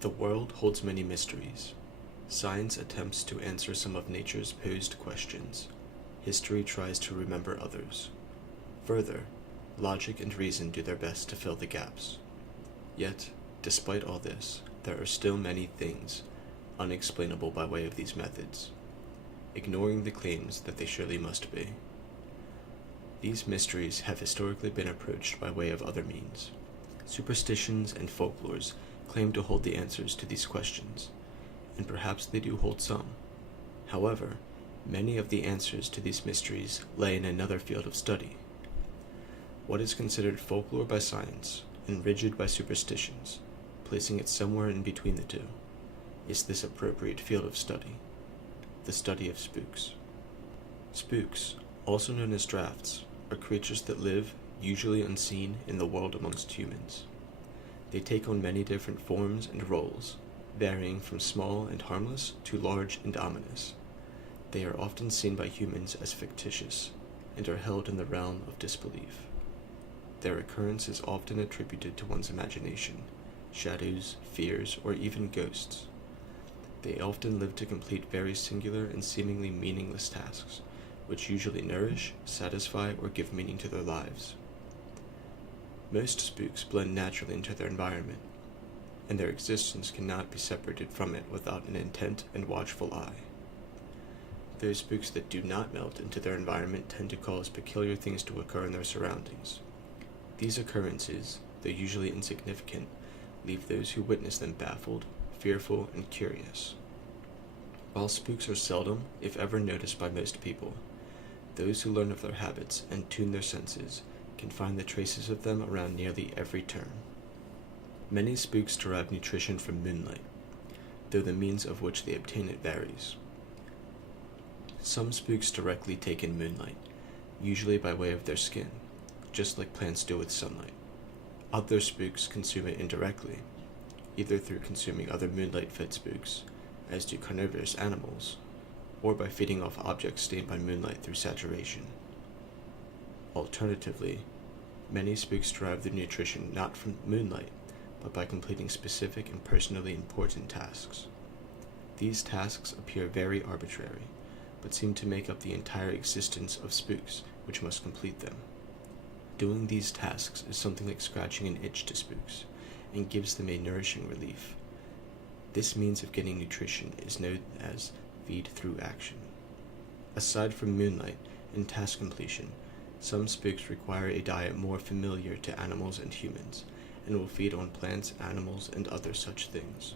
The world holds many mysteries. Science attempts to answer some of nature's posed questions. History tries to remember others. Further, logic and reason do their best to fill the gaps. Yet, despite all this, there are still many things unexplainable by way of these methods, ignoring the claims that they surely must be. These mysteries have historically been approached by way of other means. Superstitions and folklores claim to hold the answers to these questions, and perhaps they do hold some. However, many of the answers to these mysteries lay in another field of study. What is considered folklore by science and rigid by superstitions, placing it somewhere in between the two, is this appropriate field of study, the study of spooks. Spooks, also known as drafts, are creatures that live, usually unseen, in the world amongst humans. They take on many different forms and roles, varying from small and harmless to large and ominous. They are often seen by humans as fictitious, and are held in the realm of disbelief. Their occurrence is often attributed to one's imagination, shadows, fears, or even ghosts. They often live to complete very singular and seemingly meaningless tasks, which usually nourish, satisfy, or give meaning to their lives. Most spooks blend naturally into their environment, and their existence cannot be separated from it without an intent and watchful eye. Those spooks that do not melt into their environment tend to cause peculiar things to occur in their surroundings. These occurrences, though usually insignificant, leave those who witness them baffled, fearful, and curious. While spooks are seldom, if ever, noticed by most people, those who learn of their habits and tune their senses can find the traces of them around nearly every turn. Many spooks derive nutrition from moonlight, though the means of which they obtain it varies. Some spooks directly take in moonlight, usually by way of their skin, just like plants do with sunlight. Other spooks consume it indirectly, either through consuming other moonlight-fed spooks, as do carnivorous animals, or by feeding off objects stained by moonlight through saturation. Alternatively, many spooks derive their nutrition not from moonlight, but by completing specific and personally important tasks. These tasks appear very arbitrary, but seem to make up the entire existence of spooks, which must complete them. Doing these tasks is something like scratching an itch to spooks, and gives them a nourishing relief. This means of getting nutrition is known as feed through action. Aside from moonlight and task completion, some spooks require a diet more familiar to animals and humans, and will feed on plants, animals, and other such things.